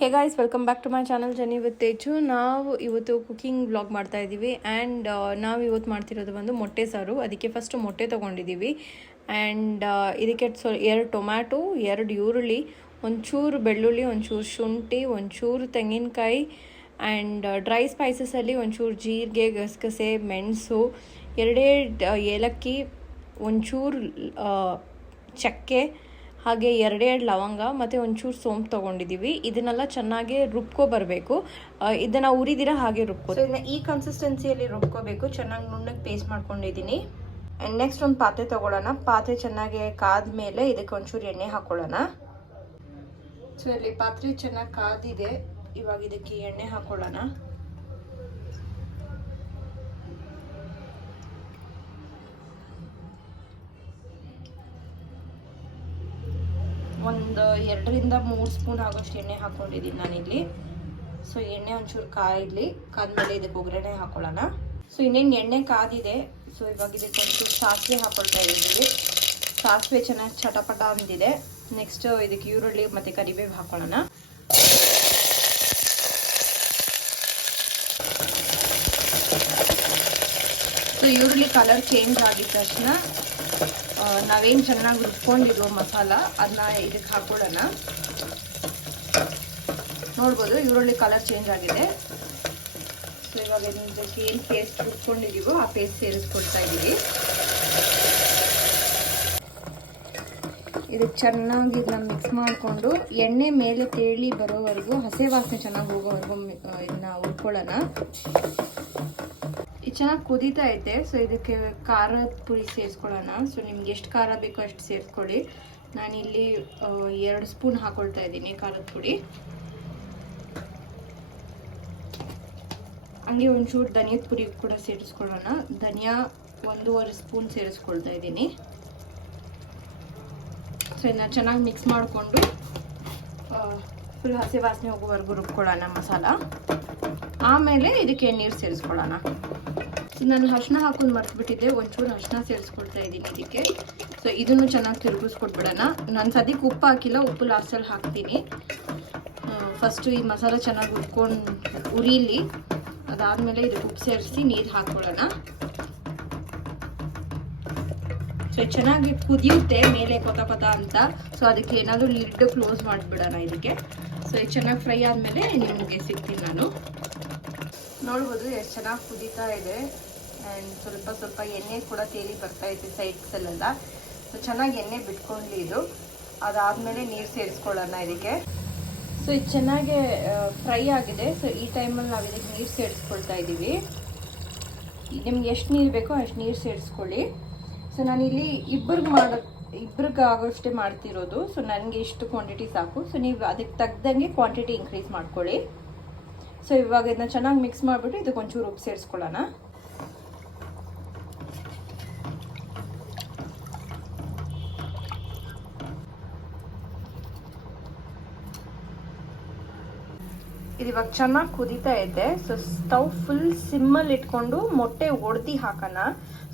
Hey guys welcome back to my channel journey with Teju ನಾವು ಇವತ್ತು cooking blog ಮಾಡ್ತಾ ಇದ್ದೀವಿ ಆ್ಯಂಡ್ ನಾವು ಇವತ್ತು ಮಾಡ್ತಿರೋದು ಒಂದು ಮೊಟ್ಟೆ ಸಾರು. ಅದಕ್ಕೆ ಫಸ್ಟ್ ಮೊಟ್ಟೆ ತೊಗೊಂಡಿದ್ದೀವಿ ಆ್ಯಂಡ್ ಇದಕ್ಕೆ ಸೊ, ಎರಡು ಟೊಮ್ಯಾಟೊ, ಎರಡು ಈರುಳ್ಳಿ, ಒಂಚೂರು ಬೆಳ್ಳುಳ್ಳಿ, ಒಂಚೂರು ಶುಂಠಿ, ಒಂಚೂರು ತೆಂಗಿನಕಾಯಿ ಆ್ಯಂಡ್ ಡ್ರೈ ಸ್ಪೈಸಸಲ್ಲಿ ಒಂಚೂರು ಜೀರಿಗೆ, ಗಸಗಸೆ, ಮೆಣಸು, ಎರಡೇ ಏಲಕ್ಕಿ, ಒಂಚೂರು ಚಕ್ಕೆ ಹಾಗೆ ಎರಡೆರಡು ಲವಂಗ ಮತ್ತು ಒಂಚೂರು ಸೋಂಪು ತೊಗೊಂಡಿದ್ದೀವಿ. ಇದನ್ನೆಲ್ಲ ಚೆನ್ನಾಗಿ ರುಬ್ಕೊ ಬರಬೇಕು. ಇದನ್ನು ಉರಿದಿರ ಹಾಗೆ ರುಬ್ಕೋ ಇದನ್ನ ಈ ಕನ್ಸಿಸ್ಟೆನ್ಸಿಯಲ್ಲಿ ರುಬ್ಕೋಬೇಕು. ಚೆನ್ನಾಗಿ ನುಣ್ಣಗೆ ಪೇಸ್ಟ್ ಮಾಡ್ಕೊಂಡಿದ್ದೀನಿ. ಆ್ಯಂಡ್ ನೆಕ್ಸ್ಟ್ ಒಂದು ಪಾತ್ರೆ ತೊಗೊಳ್ಳೋಣ. ಪಾತ್ರೆ ಚೆನ್ನಾಗಿ ಕಾದ ಮೇಲೆ ಇದಕ್ಕೆ ಒಂಚೂರು ಎಣ್ಣೆ ಹಾಕೊಳ್ಳೋಣ. ಸೊ ಇಲ್ಲಿ ಪಾತ್ರೆ ಚೆನ್ನಾಗಿ ಕಾದಿದೆ. ಇವಾಗ ಇದಕ್ಕೆ ಎಣ್ಣೆ ಹಾಕೊಳ್ಳೋಣ. ಒಂದು ಎರಡರಿಂದ ಮೂರು ಸ್ಪೂನ್ ಆಗೋಷ್ಟು ಎಣ್ಣೆ ಹಾಕ್ಕೊಂಡಿದ್ದೀನಿ ನಾನಿಲ್ಲಿ. ಸೊ ಎಣ್ಣೆ ಒಂಚೂರು ಕಾಯಿಲಿ ಕಾದ್ಮೇಲೆ ಇದಕ್ಕೆ ಒಗ್ಗರಣೆ ಹಾಕೊಳ್ಳೋಣ. ಸೊ ಇನ್ನೇನು ಎಣ್ಣೆ ಕಾದಿದೆ. ಸೊ ಇವಾಗ ಇದಕ್ಕೆ ಒಂಚೂರು ಸಾಸಿವೆ ಹಾಕೊಳ್ತಾ ಇದ್ದೀವಿ ಸಾಸಿವೆ ಚೆನ್ನಾಗಿ ಚಟಪಟ ಅಂದಿದೆ. ನೆಕ್ಸ್ಟ್ ಇದಕ್ಕೆ ಈರುಳ್ಳಿ ಮತ್ತು ಕರಿಬೇವು ಹಾಕೊಳ್ಳೋಣ. ಸೊ ಈರುಳ್ಳಿ ಕಲರ್ ಚೇಂಜ್ ಆಗಿದ ತಕ್ಷಣ ನಾವೇನು ಚೆನ್ನಾಗಿ ರುಬ್ಕೊಂಡಿರೋ ಮಸಾಲ ಅದನ್ನ ಇದಕ್ಕೆ ಹಾಕೊಳ್ಳೋಣ. ನೋಡ್ಬೋದು, ಈರುಳ್ಳಿ ಕಲರ್ ಚೇಂಜ್ ಆಗಿದೆ. ಸೊ ಇವಾಗ ಇದಕ್ಕೆ ಏನು ಪೇಸ್ಟ್ ರುಬ್ಕೊಂಡಿದ್ದೀವೋ ಆ ಪೇಸ್ಟ್ ಸೇರಿಸ್ಕೊಳ್ತಾ ಇದ್ದೀವಿ ಇದಕ್ಕೆ ಚೆನ್ನಾಗಿ ಇದನ್ನ ಮಿಕ್ಸ್ ಮಾಡಿಕೊಂಡು, ಎಣ್ಣೆ ಮೇಲೆ ತೇಳಿ ಬರೋವರೆಗೂ, ಹಸೆ ವಾಸನೆ ಚೆನ್ನಾಗಿ ಹೋಗೋವರೆಗೂ ಇದನ್ನ ಹುರ್ಕೊಳ್ಳೋಣ. ಚೆನ್ನಾಗಿ ಕುದೀತಾ ಐತೆ. ಸೊ ಇದಕ್ಕೆ ಖಾರದ ಪುಡಿ ಸೇರಿಸ್ಕೊಳ್ಳೋಣ. ಸೊ ನಿಮ್ಗೆ ಎಷ್ಟು ಖಾರ ಬೇಕೋ ಅಷ್ಟು ಸೇರಿಸ್ಕೊಳ್ಳಿ. ನಾನಿಲ್ಲಿ ಎರಡು ಸ್ಪೂನ್ ಹಾಕೊಳ್ತಾ ಇದ್ದೀನಿ ಖಾರದ ಪುಡಿ. ಹಂಗೆ ಒಂಚೂರು ಧನಿಯದ ಪುಡಿ ಕೂಡ ಸೇರಿಸ್ಕೊಳ್ಳೋಣ. ಧನಿಯಾ ಒಂದೂವರೆ ಸ್ಪೂನ್ ಸೇರಿಸ್ಕೊಳ್ತಾ ಇದ್ದೀನಿ. ಸೊ ಇದನ್ನ ಚೆನ್ನಾಗಿ ಮಿಕ್ಸ್ ಮಾಡಿಕೊಂಡು ಫುಲ್ ಹಸಿ ವಾಸನೆ ಹೋಗುವವರೆಗೂ ರುಬ್ಕೊಳ್ಳೋಣ ಮಸಾಲ. ಆಮೇಲೆ ಇದಕ್ಕೆ ನೀರು ಸೇರಿಸ್ಕೊಳ್ಳೋಣ. ನಾನು ಅರ್ಶಿನ ಹಾಕೊಂಡು ಮರ್ತ್ಬಿಟ್ಟಿದ್ದೆ, ಒಂಚೂರು ಅರ್ಶಿನ ಸೇರಿಸ್ಕೊಳ್ತಾ ಇದ್ದೀನಿ ಇದಕ್ಕೆ. ಸೊ ಇದನ್ನು ಚೆನ್ನಾಗಿ ತಿರುಗಿಸ್ಕೊಟ್ಬಿಡೋಣ. ನಾನು ಸದ್ಯಕ್ಕೆ ಉಪ್ಪು ಹಾಕಿಲ್ಲ, ಉಪ್ಪು ಲಾಸ್ಟಲ್ಲಿ ಹಾಕ್ತೀನಿ. ಫಸ್ಟು ಈ ಮಸಾಲ ಚೆನ್ನಾಗಿ ಉರ್ಕೊಂಡು ಉರಿಲಿ ಅದಾದಮೇಲೆ ಇದಕ್ಕೆ ಉಪ್ಪು ಸೇರಿಸಿ ನೀರು ಹಾಕ್ಕೊಳ್ಳೋಣ ಸೊ ಚೆನ್ನಾಗಿ ಕುದಿಯುತ್ತೆ, ಮೇಲೆ ಪದ ಪದ ಅಂತ. ಸೊ ಅದಕ್ಕೆ ಏನಾದರೂ ಲಿಡ್ ಕ್ಲೋಸ್ ಮಾಡಿಬಿಡೋಣ ಇದಕ್ಕೆ. ಸೊ ಇದು ಚೆನ್ನಾಗಿ ಫ್ರೈ ಆದಮೇಲೆ ನಿಮಗೆ ಸಿಗ್ತೀನಿ ನಾನು. ನೋಡ್ಬೋದು, ಎಷ್ಟು ಚೆನ್ನಾಗಿ ಕುದೀತಾ ಇದೆ. ಆ್ಯಂಡ್ ಸ್ವಲ್ಪ ಸ್ವಲ್ಪ ಎಣ್ಣೆ ಕೂಡ ತೇಲಿ ಬರ್ತಾ ಇದೆ ಸೈಡ್ಸಲ್ಲೆಲ್ಲ ಸೊ ಚೆನ್ನಾಗಿ ಎಣ್ಣೆ ಬಿಟ್ಕೊಂಡ್ಲಿ ಇದು. ಅದಾದಮೇಲೆ ನೀರು ಸೇರಿಸ್ಕೊಳ್ಳೋಣ ಇದಕ್ಕೆ. ಸೊ ಇದು ಚೆನ್ನಾಗೆ ಫ್ರೈ ಆಗಿದೆ. ಸೊ ಈ ಟೈಮಲ್ಲಿ ನಾವು ಇದಕ್ಕೆ ನೀರು ಸೇರಿಸ್ಕೊಳ್ತಾ ಇದ್ದೀವಿ ನಿಮ್ಗೆ ಎಷ್ಟು ನೀರು ಬೇಕೋ ಅಷ್ಟು ನೀರು ಸೇರಿಸ್ಕೊಳ್ಳಿ. ಸೊ ನಾನಿಲ್ಲಿ ಇಬ್ಬರಿಗೆ ಮಾಡೋ ಇಬ್ಬರಿಗೆ ಆಗೋಷ್ಟೇ ಮಾಡ್ತಿರೋದು. ಸೊ ನನಗೆ ಇಷ್ಟು ಕ್ವಾಂಟಿಟಿ ಸಾಕು. ಸೊ ನೀವು ಅದಕ್ಕೆ ತಗ್ದಂಗೆ ಕ್ವಾಂಟಿಟಿ ಇನ್ಕ್ರೀಸ್ ಮಾಡ್ಕೊಳ್ಳಿ. ಸೊ ಇವಾಗ ಇದನ್ನ ಚೆನ್ನಾಗಿ ಮಿಕ್ಸ್ ಮಾಡಿಬಿಟ್ಟು ಇದಕ್ಕೆ ಒಂಚೂರು ಉಪ್ಪು ಸೇರಿಸ್ಕೊಳ್ಳೋಣ. ಇದು ಇವಾಗ ಚೆನ್ನಾಗಿ ಕುದೀತಾ ಇದೆ. ಸೊ ಸ್ಟವ್ ಫುಲ್ ಸಿಮ್ಮಲ್ಲಿ ಇಟ್ಕೊಂಡು ಮೊಟ್ಟೆ ಒಡ್ದು ಹಾಕೋಣ.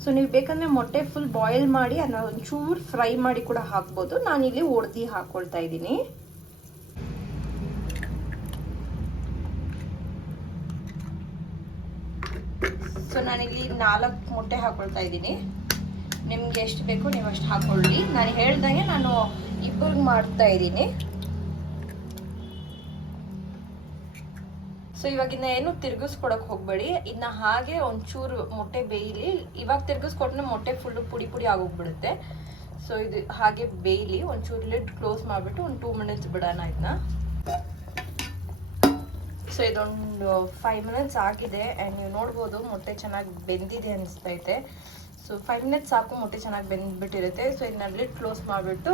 ಸೊ ನೀವು ಬೇಕಂದ್ರೆ ಮೊಟ್ಟೆ ಫುಲ್ ಬಾಯ್ಲ್ ಮಾಡಿ ಅದನ್ನ ಒಂಚೂರು ಫ್ರೈ ಮಾಡಿ ಕೂಡ ಹಾಕ್ಬೋದು. ನಾನಿಲ್ಲಿ ಒಡ್ದು ಹಾಕೊಳ್ತಾ ಇದ್ದೀನಿ. ಸೊ ನಾನಿಲ್ಲಿ ನಾಲ್ಕು ಮೊಟ್ಟೆ ಹಾಕೊಳ್ತಾ ಇದ್ದೀನಿ. ನಿಮ್ಗೆ ಎಷ್ಟು ಬೇಕು ನೀವು ಅಷ್ಟು ಹಾಕೊಳ್ಳಿ. ನಾನು ಹೇಳ್ದಂಗೆ ನಾನು ಇಬ್ಬರಿಗೆ ಮಾಡ್ತಾ ಇದ್ದೀನಿ. ಸೊ ಇವಾಗಿನ ಏನು ತಿರ್ಗಿಸ್ಕೊಡಕ್ ಹೋಗ್ಬೇಡಿ. ಇನ್ನ ಹಾಗೆ ಒಂಚೂರು ಮೊಟ್ಟೆ ಬೇಯಲಿ. ಇವಾಗ ತಿರ್ಗಿಸ್ಕೊಟ್ರೆ ಮೊಟ್ಟೆ ಫುಲ್ಲು ಪುಡಿ ಪುಡಿ ಆಗೋಗ್ಬಿಡುತ್ತೆ. ಸೊ ಇದು ಹಾಗೆ ಬೇಯಲಿ. ಒಂಚೂರು ಲಿಡ್ ಕ್ಲೋಸ್ ಮಾಡಿಬಿಟ್ಟು ಒಂದು ಟೂ ಮಿನಿಟ್ಸ್ ಬಿಡೋಣ ಇದನ್ನ ಸೊ ಇದೊಂದು ಫೈವ್ ಮಿನಿಟ್ಸ್ ಆಗಿದೆ. ಆ್ಯಂಡ್ ನೀವು ನೋಡ್ಬೋದು ಮೊಟ್ಟೆ ಚೆನ್ನಾಗಿ ಬೆಂದಿದೆ ಅನಿಸ್ತೈತೆ. ಸೊ ಫೈವ್ ಮಿನಿಟ್ಸ್ ಸಾಕು ಮೊಟ್ಟೆ ಚೆನ್ನಾಗಿ ಬೆಂದ್ಬಿಟ್ಟಿರುತ್ತೆ. ಸೊ ಇದನ್ನ ಲಿಡ್ ಕ್ಲೋಸ್ ಮಾಡಿಬಿಟ್ಟು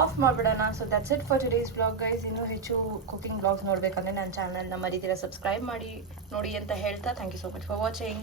ಆಫ್ ಮಾಡಿಬಿಡೋಣ. So that's it for today's vlog guys ಇನ್ನೂ ಹೆಚ್ಚು ಕುಕಿಂಗ್ ಬ್ಲಾಗ್ಸ್ ನೋಡಬೇಕಂದ್ರೆ ನನ್ನ ಚಾನಲ್ನ ಮರಿದಿರ ಸಬ್ಸ್ಕ್ರೈಬ್ ಮಾಡಿ, ನೋಡಿ ಅಂತ ಹೇಳ್ತಾ thank you so much for watching